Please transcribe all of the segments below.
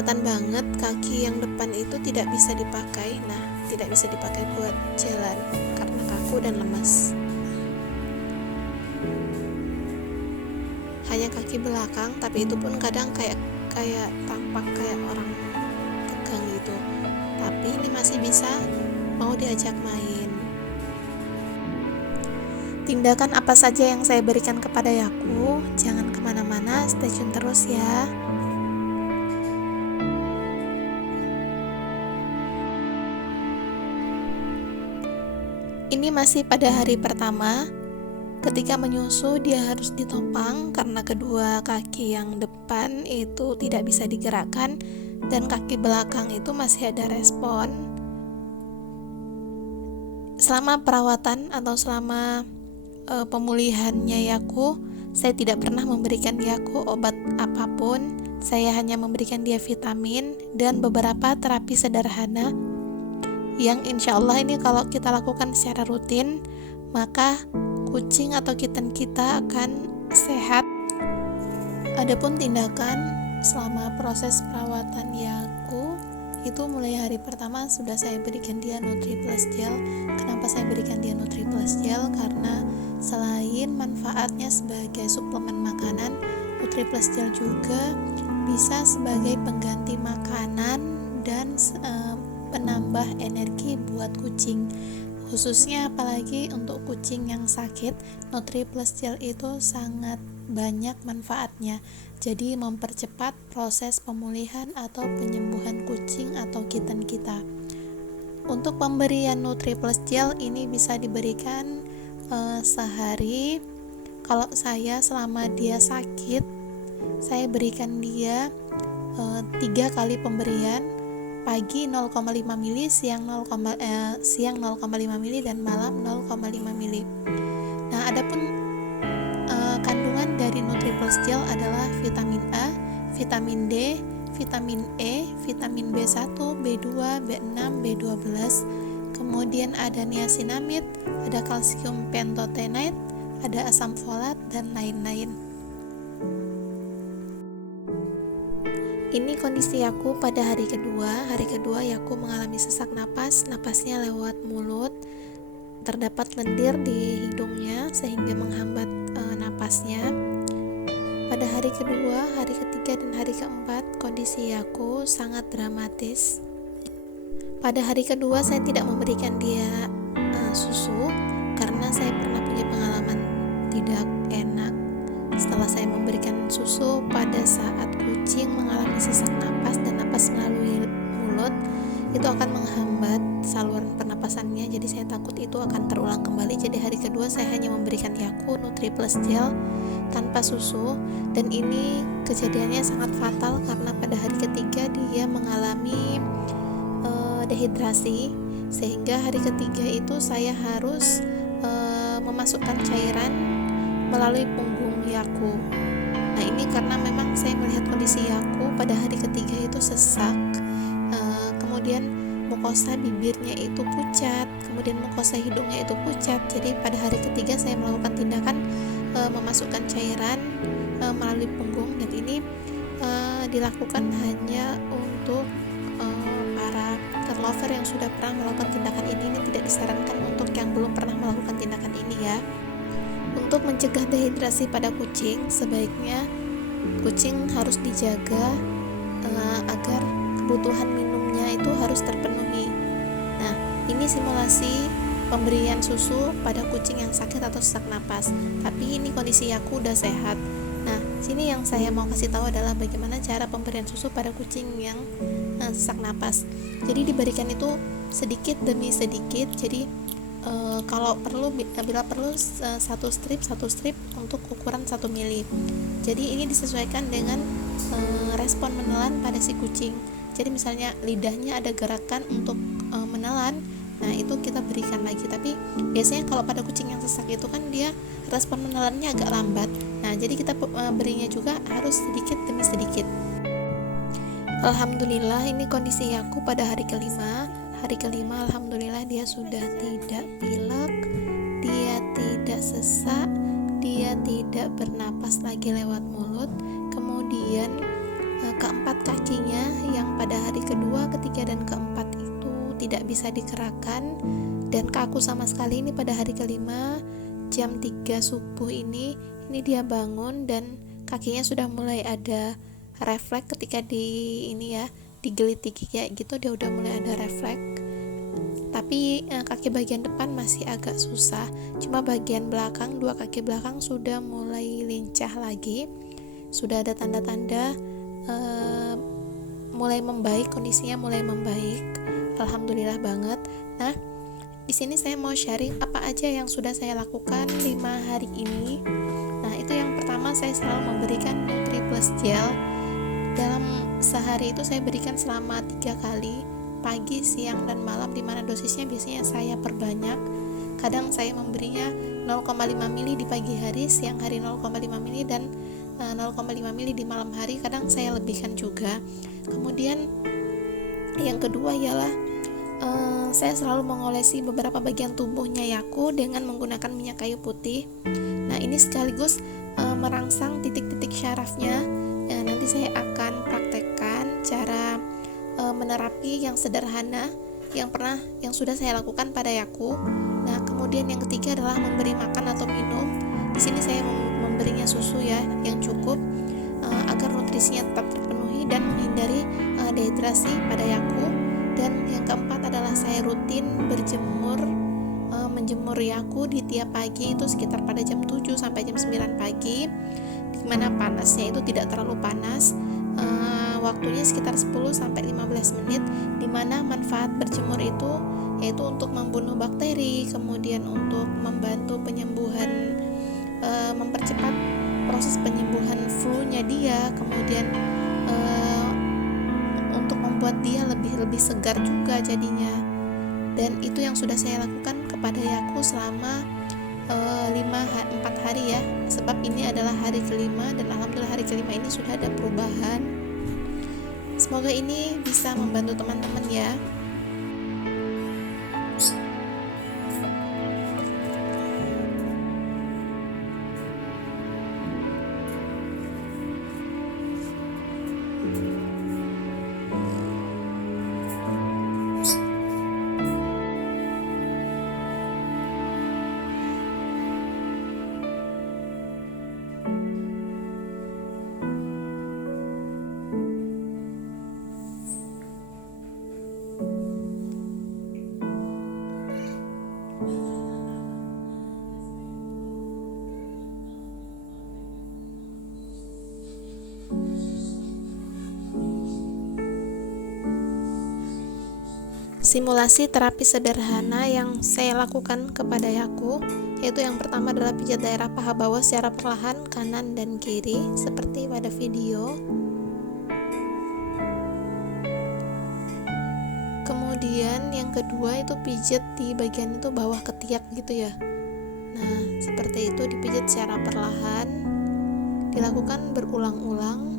kelihatan banget kaki yang depan itu tidak bisa dipakai. Nah, tidak bisa dipakai buat jalan karena kaku dan lemas. Hanya kaki belakang, tapi itu pun kadang kayak tampak kayak orang tegang gitu. Tapi ini masih bisa mau diajak main. Tindakan apa saja yang saya berikan kepada Yaku, jangan kemana-mana, stay tune terus ya. Ini masih pada hari pertama. Ketika menyusu dia harus ditopang karena kedua kaki yang depan itu tidak bisa digerakkan dan kaki belakang itu masih ada respon. Selama perawatan atau selama pemulihannya Yaku, saya tidak pernah memberikan Yaku obat apapun. Saya hanya memberikan dia vitamin dan beberapa terapi sederhana yang insya Allah ini kalau kita lakukan secara rutin, maka kucing atau kitten kita akan sehat. Adapun tindakan selama proses perawatan Yaku itu mulai hari pertama sudah saya berikan dia Nutri Plus Gel. Kenapa saya berikan dia Nutri Plus Gel? Karena selain manfaatnya sebagai suplemen makanan, Nutri Plus Gel juga bisa sebagai pengganti makanan dan penambah energi buat kucing. Khususnya apalagi untuk kucing yang sakit, Nutri Plus Gel itu sangat banyak manfaatnya. Jadi mempercepat proses pemulihan atau penyembuhan kucing atau kitten kita. Untuk pemberian Nutri Plus Gel ini bisa diberikan sehari. Kalau saya selama dia sakit, saya berikan dia 3 kali pemberian. Pagi 0,5 mili, siang 0,5 mili dan malam 0,5 mili. Nah, adapun kandungan dari Nutri Plus Gel adalah vitamin A, vitamin D, vitamin E, vitamin B1, B2, B6, B12. Kemudian ada niacinamide, ada kalsium pentotenate, ada asam folat dan lain-lain. Ini kondisi Yaku pada hari kedua. Hari kedua Yaku mengalami sesak napas, napasnya lewat mulut. Terdapat lendir di hidungnya sehingga menghambat napasnya. Pada hari kedua, hari ketiga dan hari keempat kondisi Yaku sangat dramatis. Pada hari kedua saya tidak memberikan dia susu karena saya pernah punya pengalaman tidak enak. Setelah saya memberikan susu pada saat kucing mengalami sesak napas dan napas melalui mulut, itu akan menghambat saluran pernapasannya, jadi saya takut itu akan terulang kembali. Jadi hari kedua saya hanya memberikan Yaku Nutri Plus Gel tanpa susu, dan ini kejadiannya sangat fatal karena pada hari ketiga dia mengalami dehidrasi, sehingga hari ketiga itu saya harus memasukkan cairan melalui punggung Yaku. Nah, ini karena memang saya melihat kondisi Yaku pada hari ketiga itu sesak, kemudian mukosa bibirnya itu pucat, kemudian mukosa hidungnya itu pucat. Jadi pada hari ketiga saya melakukan tindakan memasukkan cairan melalui punggung, dan ini dilakukan hanya untuk para cat lover yang sudah pernah melakukan tindakan ini. Ini tidak disarankan untuk yang belum pernah melakukan tindakan ini ya. Untuk mencegah dehidrasi pada kucing, sebaiknya kucing harus dijaga agar kebutuhan minumnya itu harus terpenuhi. Nah, ini simulasi pemberian susu pada kucing yang sakit atau sesak napas. Tapi ini kondisi Yaku udah sehat. Nah, sini yang saya mau kasih tahu adalah bagaimana cara pemberian susu pada kucing yang sesak napas. Jadi diberikan itu sedikit demi sedikit. Jadi kalau perlu, bila perlu satu strip untuk ukuran 1 mili. Jadi ini disesuaikan dengan respon menelan pada si kucing. Jadi misalnya lidahnya ada gerakan untuk menelan, nah itu kita berikan lagi. Tapi biasanya kalau pada kucing yang sesak itu kan dia respon menelannya agak lambat. Nah, jadi kita berinya juga harus sedikit demi sedikit. Alhamdulillah, ini kondisi Yaku pada hari kelima. Hari kelima alhamdulillah dia sudah tidak pilek, dia tidak sesak, dia tidak bernapas lagi lewat mulut. Kemudian keempat kakinya yang pada hari kedua, ketiga, dan keempat itu tidak bisa digerakkan, dan kaku sama sekali. Ini pada hari kelima jam 3 subuh ini dia bangun dan kakinya sudah mulai ada refleks ketika digelitiki kayak gitu, dia udah mulai ada refleks. Tapi kaki bagian depan masih agak susah, cuma bagian belakang, dua kaki belakang sudah mulai lincah lagi, sudah ada tanda-tanda mulai membaik, kondisinya mulai membaik. Alhamdulillah banget. Nah, di sini saya mau sharing apa aja yang sudah saya lakukan 5 hari ini. Nah, itu yang pertama, saya selalu memberikan Nutri Plus Gel. Dalam sehari itu saya berikan selama 3 kali, pagi, siang, dan malam, dimana dosisnya biasanya saya perbanyak. Kadang saya memberinya 0,5 mili di pagi hari, siang hari 0,5 mili, dan 0,5 mili di malam hari. Kadang saya lebihkan juga. Kemudian yang kedua ialah saya selalu mengolesi beberapa bagian tubuhnya Yaku dengan menggunakan minyak kayu putih. Nah, ini sekaligus merangsang titik-titik syarafnya. Nanti saya akan praktekkan cara menerapi yang sederhana yang sudah saya lakukan pada Yaku. Nah, kemudian yang ketiga adalah memberi makan atau minum. Di sini saya memberinya susu ya yang cukup agar nutrisinya tetap terpenuhi dan menghindari dehidrasi pada Yaku. Dan yang keempat adalah saya rutin menjemur Yaku di tiap pagi, itu sekitar pada jam 7 sampai jam 9 pagi, dimana panasnya itu tidak terlalu panas. Waktunya sekitar 10 sampai 15 menit, dimana manfaat berjemur itu yaitu untuk membunuh bakteri, kemudian untuk membantu penyembuhan, mempercepat proses penyembuhan flu-nya dia, kemudian untuk membuat dia lebih segar juga jadinya. Dan itu yang sudah saya lakukan kepada Yaku selama 4 hari ya, sebab ini adalah hari kelima, dan alhamdulillah hari kelima ini sudah ada perubahan. Semoga ini bisa membantu teman-teman ya. Simulasi terapi sederhana yang saya lakukan kepada Yaku, yaitu yang pertama adalah pijat daerah paha bawah secara perlahan kanan dan kiri seperti pada video. Kemudian yang kedua itu pijat di bagian itu bawah ketiak gitu ya. Nah, seperti itu dipijat secara perlahan, dilakukan berulang-ulang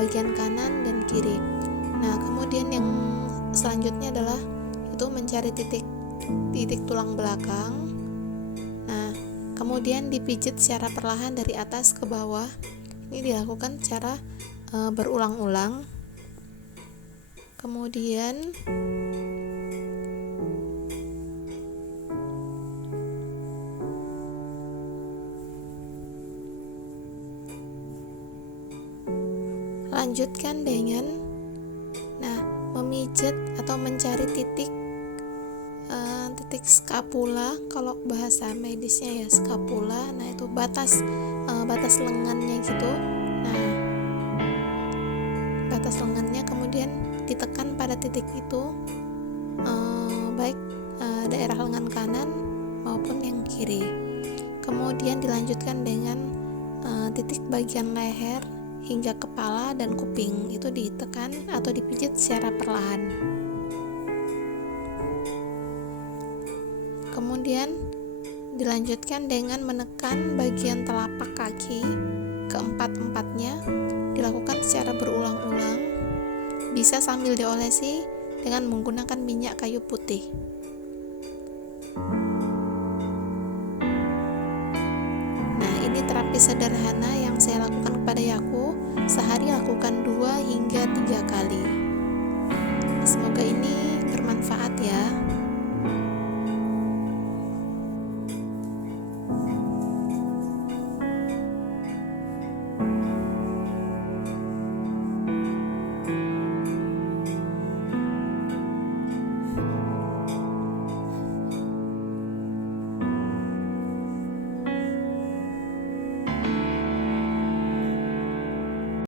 bagian kanan dan kiri. Nah, kemudian yang selanjutnya adalah itu mencari titik tulang belakang. Nah, kemudian dipijit secara perlahan dari atas ke bawah. Ini dilakukan secara berulang-ulang. Kemudian lanjutkan dengan memijat atau mencari titik skapula, kalau bahasa medisnya ya skapula. Nah, itu batas lengannya gitu. Nah, batas lengannya kemudian ditekan pada titik itu, baik daerah lengan kanan maupun yang kiri. Kemudian dilanjutkan dengan titik bagian leher hingga kepala dan kuping, itu ditekan atau dipijit secara perlahan. Kemudian dilanjutkan dengan menekan bagian telapak kaki keempat-empatnya, dilakukan secara berulang-ulang, bisa sambil diolesi dengan menggunakan minyak kayu putih. Nah, ini terapi sederhana yang saya lakukan kepada pada Yaku, sehari lakukan 2 hingga 3 kali. Semoga ini